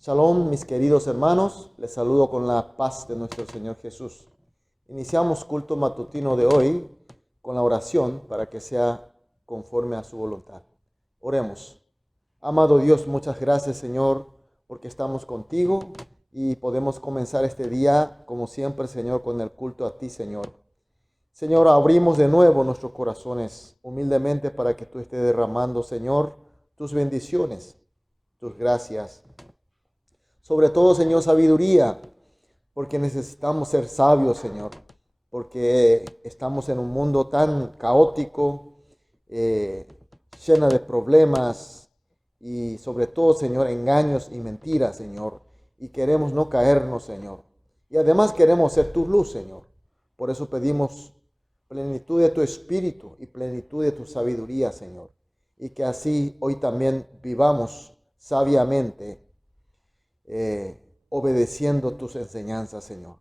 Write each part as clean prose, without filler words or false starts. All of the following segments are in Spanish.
Shalom, mis queridos hermanos, les saludo con la paz de nuestro Señor Jesús. Iniciamos culto matutino de hoy con la oración para que sea conforme a su voluntad. Oremos. Amado Dios, muchas gracias, Señor, porque estamos contigo y podemos comenzar este día, como siempre, Señor, con el culto a ti, Señor. Señor, abrimos de nuevo nuestros corazones humildemente para que tú estés derramando, Señor, tus bendiciones, tus gracias. Sobre todo, Señor, sabiduría, porque necesitamos ser sabios, Señor, porque estamos en un mundo tan caótico, llena de problemas y sobre todo, Señor, engaños y mentiras, Señor, y queremos no caernos, Señor. Y además queremos ser tu luz, Señor. Por eso pedimos plenitud de tu espíritu y plenitud de tu sabiduría, Señor, y que así hoy también vivamos sabiamente, obedeciendo tus enseñanzas, Señor.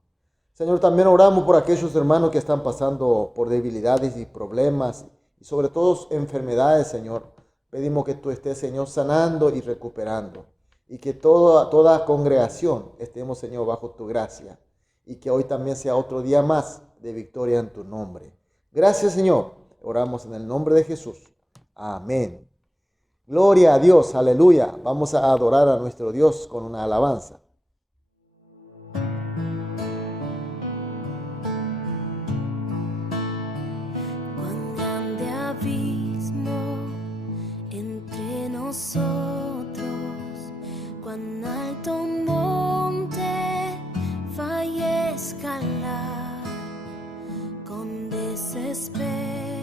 Señor, también oramos por aquellos hermanos que están pasando por debilidades y problemas y sobre todo enfermedades, Señor. Pedimos que tú estés, Señor, sanando y recuperando y que toda congregación estemos, Señor, bajo tu gracia y que hoy también sea otro día más de victoria en tu nombre. Gracias, Señor. Oramos en el nombre de Jesús. Amén. Gloria a Dios, aleluya. Vamos a adorar a nuestro Dios con una alabanza. Cuán grande abismo entre nosotros, cuán alto monte falla escalar, con desespero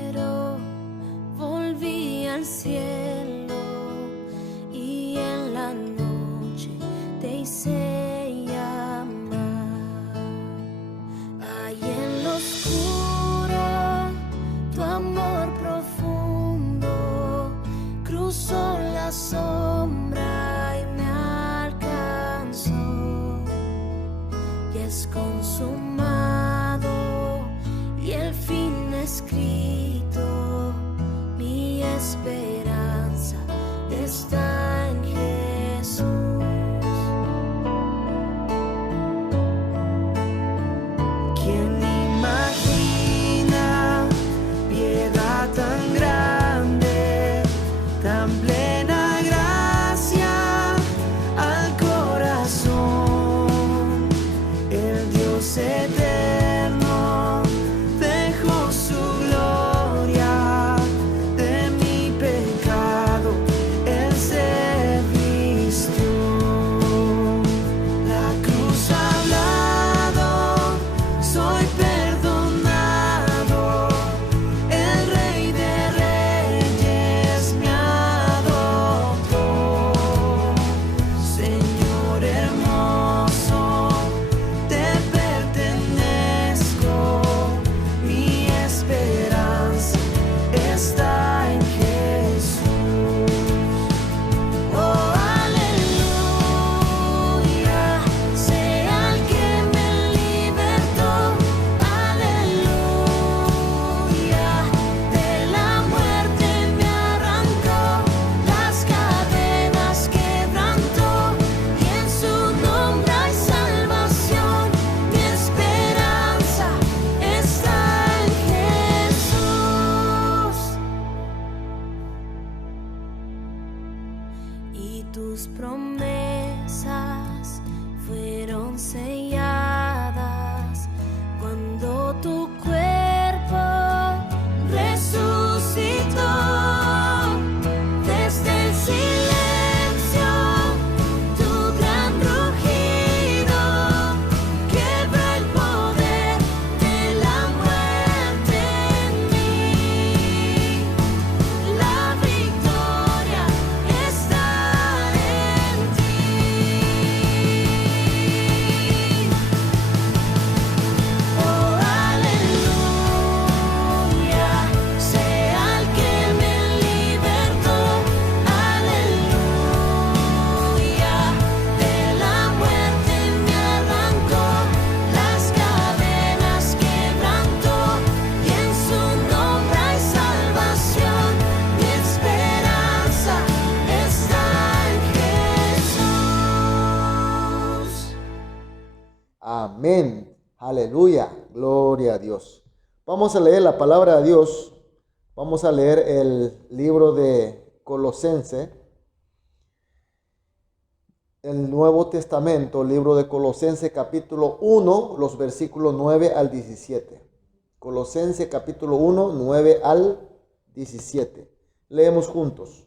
volví al cielo. Y en la noche te hice llamar. Ahí en lo oscuro, tu amor profundo cruzó la sombra y me alcanzó. Y es consumado y el fin escrito, mi esperanza está en Jesús. ¿Quién imagina piedad tan grande, tan plena gracia al corazón? El Dios eterno dejó su gloria de mi pecado. Amén. Aleluya. Gloria a Dios. Vamos a leer la palabra de Dios. Vamos a leer el libro de Colosenses. El Nuevo Testamento, el libro de Colosenses capítulo 1, los versículos 9 al 17. Colosenses capítulo 1, 9 al 17. Leemos juntos.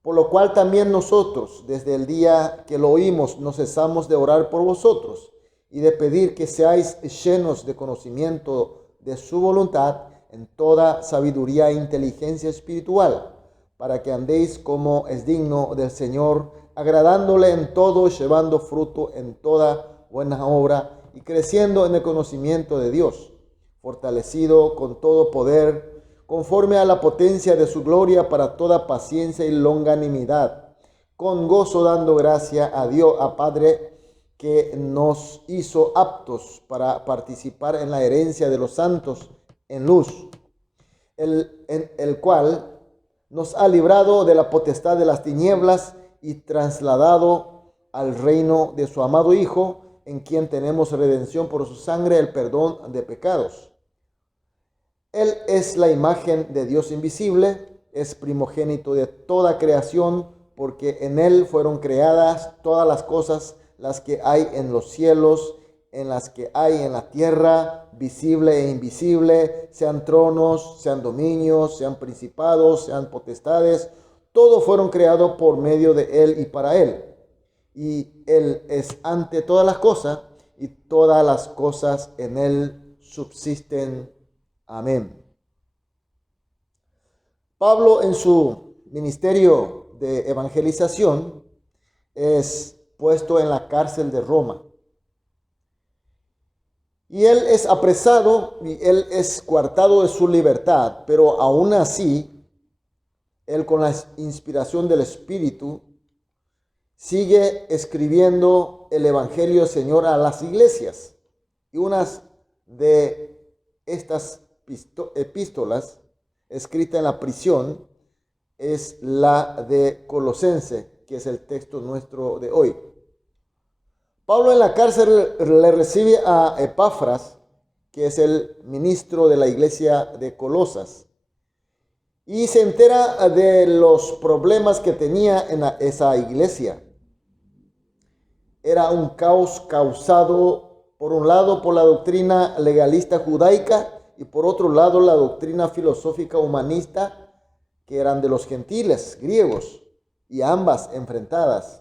Por lo cual también nosotros, desde el día que lo oímos, no cesamos de orar por vosotros y de pedir que seáis llenos de conocimiento de su voluntad en toda sabiduría e inteligencia espiritual, para que andéis como es digno del Señor, agradándole en todo, llevando fruto en toda buena obra y creciendo en el conocimiento de Dios, fortalecido con todo poder, conforme a la potencia de su gloria, para toda paciencia y longanimidad, con gozo dando gracia a Dios, a Padre, que nos hizo aptos para participar en la herencia de los santos en luz, el cual nos ha librado de la potestad de las tinieblas y trasladado al reino de su amado Hijo, en quien tenemos redención por su sangre, el perdón de pecados. Él es la imagen de Dios invisible, es primogénito de toda creación, porque en Él fueron creadas todas las cosas, las que hay en los cielos, en las que hay en la tierra, visible e invisible, sean tronos, sean dominios, sean principados, sean potestades. Todos fueron creados por medio de Él y para Él. Y Él es ante todas las cosas, y todas las cosas en Él subsisten. Amén. Pablo, en su ministerio de evangelización, es puesto en la cárcel de Roma. Y él es apresado y él es coartado de su libertad, pero aún así, él, con la inspiración del Espíritu, sigue escribiendo el Evangelio del Señor a las iglesias. Y unas de estas epístolas escritas en la prisión es la de Colosenses, que es el texto nuestro de hoy. Pablo en la cárcel le recibe a Epafras, que es el ministro de la iglesia de Colosas, y se entera de los problemas que tenía en esa iglesia. Era un caos causado, por un lado, por la doctrina legalista judaica y por otro lado, la doctrina filosófica humanista, que eran de los gentiles griegos, y ambas enfrentadas.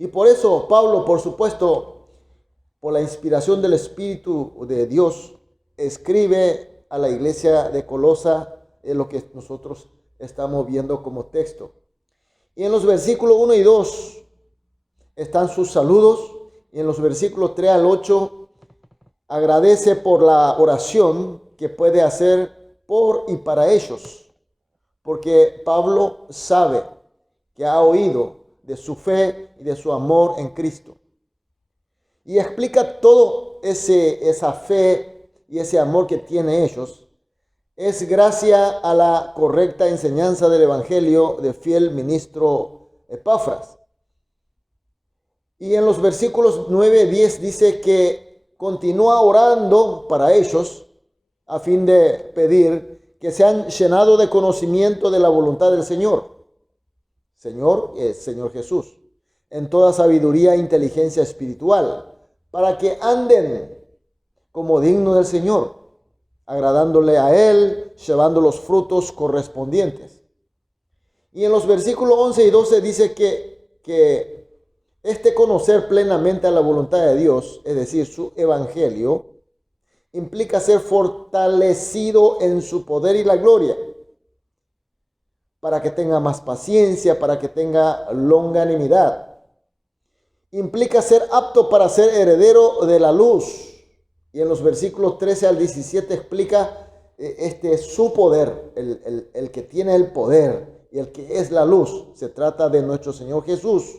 Y por eso Pablo, por supuesto, por la inspiración del Espíritu de Dios, escribe a la iglesia de Colosa lo que nosotros estamos viendo como texto. Y en los versículos 1 y 2 están sus saludos, y en los versículos 3 al 8 agradece por la oración que puede hacer por y para ellos, porque Pablo sabe que ha oído de su fe y de su amor en Cristo. Y explica todo esa fe y ese amor que tienen ellos. Es gracias a la correcta enseñanza del Evangelio de fiel ministro Epafras. Y en los versículos 9 y 10 dice que continúa orando para ellos a fin de pedir que sean llenados de conocimiento de la voluntad del Señor. Señor es Señor Jesús, en toda sabiduría e inteligencia espiritual, para que anden como digno del Señor, agradándole a Él, llevando los frutos correspondientes. Y en los versículos 11 y 12 dice que este conocer plenamente a la voluntad de Dios, es decir, su evangelio, implica ser fortalecido en su poder y la gloria, para que tenga más paciencia, para que tenga longanimidad. Implica ser apto para ser heredero de la luz. Y en los versículos 13 al 17 explica su poder, el que tiene el poder y el que es la luz. Se trata de nuestro Señor Jesús,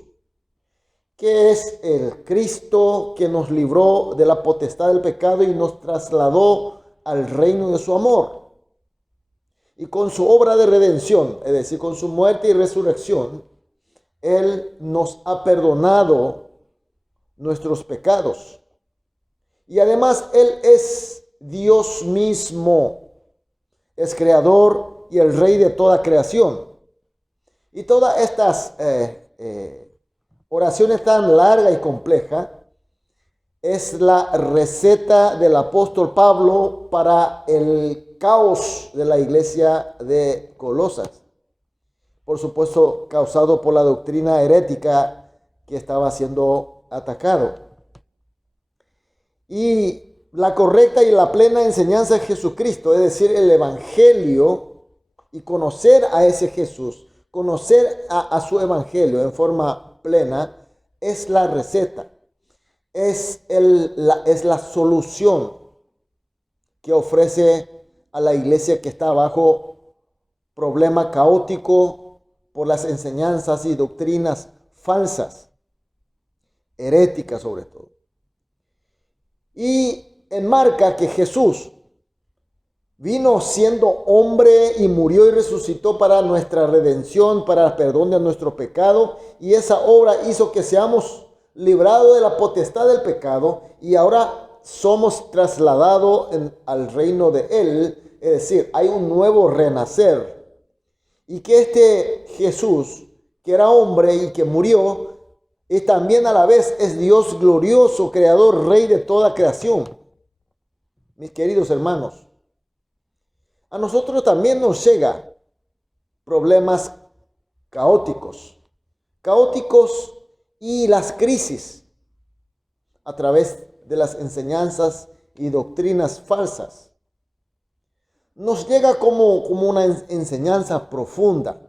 que es el Cristo que nos libró de la potestad del pecado y nos trasladó al reino de su amor. Y con su obra de redención, es decir, con su muerte y resurrección, Él nos ha perdonado nuestros pecados Y además Él es Dios mismo, es creador y el rey de toda creación. Y todas estas oraciones tan largas y complejas es la receta del apóstol Pablo para el caos de la iglesia de Colosas. Por supuesto, causado por la doctrina herética que estaba siendo atacado. Y la correcta y la plena enseñanza de Jesucristo, es decir, el Evangelio, y conocer a ese Jesús, conocer a su Evangelio en forma plena, es la receta, es la solución que ofrece a la iglesia que está bajo problema caótico por las enseñanzas y doctrinas falsas, heréticas sobre todo. Y enmarca que Jesús vino siendo hombre y murió y resucitó para nuestra redención, para el perdón de nuestro pecado. Y esa obra hizo que seamos librados de la potestad del pecado y ahora somos trasladados al reino de Él. Es decir, hay un nuevo renacer. Y que este Jesús, que era hombre y que murió, y también a la vez es Dios glorioso, creador, rey de toda creación. Mis queridos hermanos, a nosotros también nos llega problemas caóticos y las crisis a través de las enseñanzas y doctrinas falsas. Nos llega como una enseñanza profunda.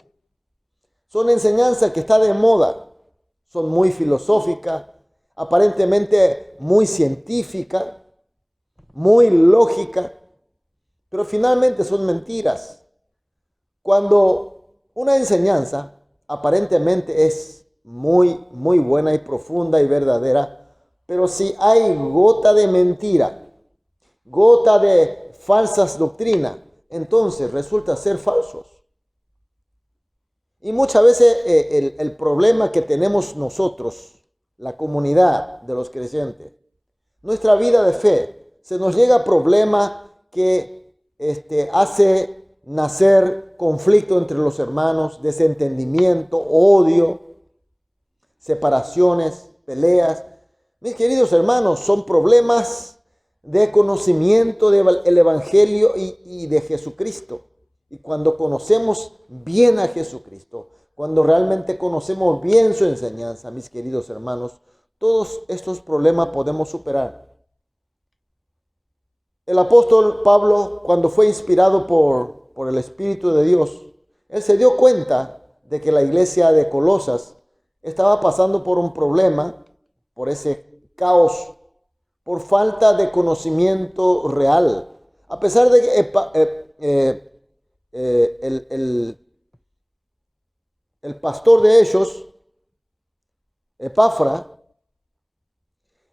Son enseñanzas que están de moda, son muy filosóficas, aparentemente muy científicas, muy lógicas, pero finalmente son mentiras. Cuando una enseñanza aparentemente es muy buena y profunda y verdadera, pero si hay gota de mentira, gota de falsas doctrinas, entonces resulta ser falsos. Y muchas veces el problema que tenemos nosotros, la comunidad de los creyentes, nuestra vida de fe, se nos llega problema que hace nacer conflicto entre los hermanos, desentendimiento, odio, separaciones, peleas. Mis queridos hermanos, son problemas de conocimiento del Evangelio y de Jesucristo. Y cuando conocemos bien a Jesucristo, cuando realmente conocemos bien su enseñanza, mis queridos hermanos, todos estos problemas podemos superar. El apóstol Pablo, cuando fue inspirado por el Espíritu de Dios, él se dio cuenta de que la iglesia de Colosas estaba pasando por un problema, por ese caos, por falta de conocimiento real. A pesar de que el pastor de ellos, Epafra,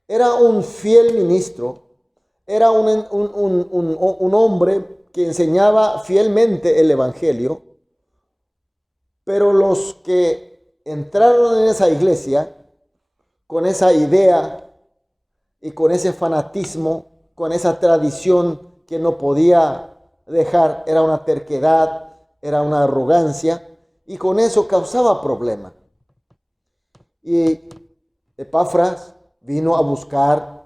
era un fiel ministro, era un hombre que enseñaba fielmente el Evangelio, pero los que entraron en esa iglesia con esa idea y con ese fanatismo, con esa tradición que no podía dejar, era una terquedad, era una arrogancia, y con eso causaba problemas. Y Epafras vino a buscar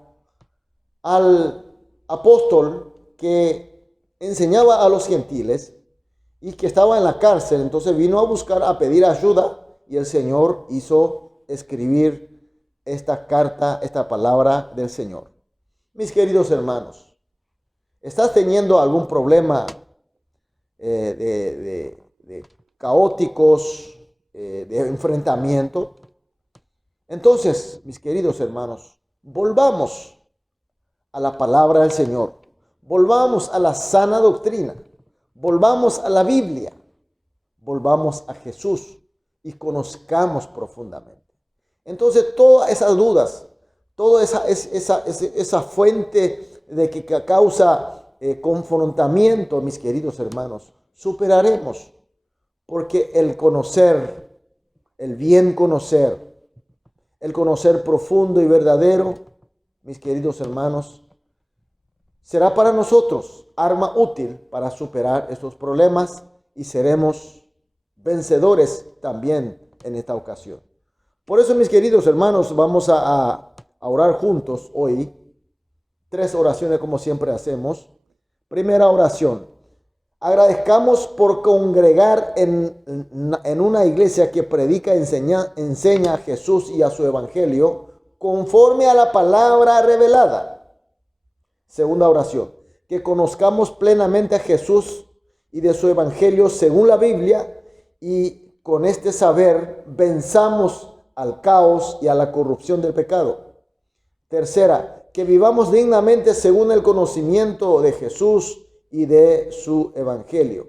al apóstol que enseñaba a los gentiles y que estaba en la cárcel. Entonces vino a buscar, a pedir ayuda, y el Señor hizo escribir esta carta, esta palabra del Señor. Mis queridos hermanos, ¿estás teniendo algún problema de caóticos, de enfrentamiento? Entonces, mis queridos hermanos, volvamos a la palabra del Señor, volvamos a la sana doctrina, volvamos a la Biblia, volvamos a Jesús y conozcamos profundamente. Entonces, todas esas dudas, toda esa fuente de que causa confrontamiento, mis queridos hermanos, superaremos, porque el conocer, el bien conocer, el conocer profundo y verdadero, mis queridos hermanos, será para nosotros arma útil para superar estos problemas y seremos vencedores también en esta ocasión. Por eso, mis queridos hermanos, vamos a orar juntos hoy. 3 oraciones como siempre hacemos. Primera oración. Agradezcamos por congregar en una iglesia que predica, enseña a Jesús y a su evangelio conforme a la palabra revelada. Segunda oración. Que conozcamos plenamente a Jesús y de su evangelio según la Biblia, y con este saber venzamos al caos y a la corrupción del pecado. Tercera, que vivamos dignamente según el conocimiento de Jesús y de su evangelio.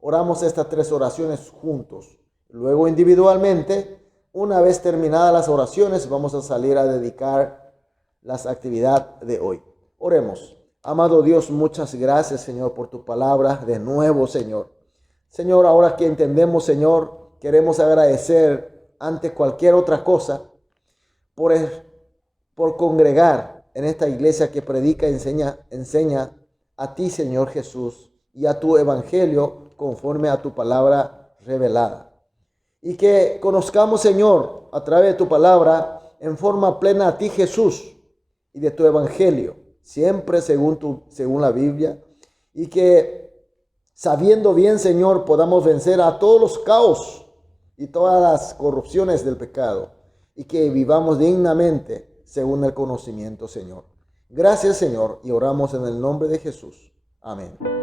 Oramos estas 3 oraciones juntos. Luego individualmente, una vez terminadas las oraciones, vamos a salir a dedicar las actividades de hoy. Oremos. Amado Dios, muchas gracias, Señor, por tu palabra de nuevo, Señor. Señor, ahora que entendemos, Señor, queremos agradecer ante cualquier otra cosa por congregar en esta iglesia que predica y enseña a ti, Señor Jesús, y a tu evangelio conforme a tu palabra revelada. Y que conozcamos, Señor, a través de tu palabra, en forma plena a ti, Jesús, y de tu evangelio, siempre según la Biblia, y que sabiendo bien, Señor, podamos vencer a todos los caos y todas las corrupciones del pecado, y que vivamos dignamente según el conocimiento, Señor. Gracias, Señor, y oramos en el nombre de Jesús. Amén.